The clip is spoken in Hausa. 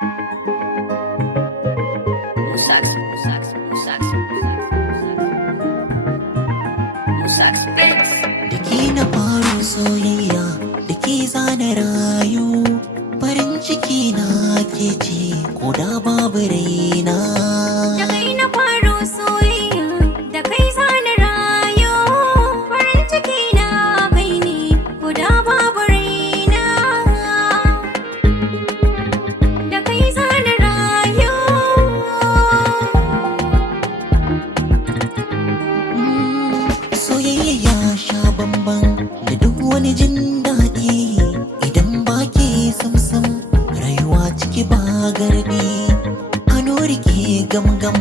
Da ke na faro soyayya, da ke zana rayu, farin ciki na ke ce ko da babu raina. Da kai na faro soyayya, da kai zana rayu, farin ciki na kai ne guda babu raina. Da kai zana rayu. Soyayya ya sha bamban da duk wani jin daɗi, idan ba ke samsam rayuwa ciki ba gardi, ano rike gam-gam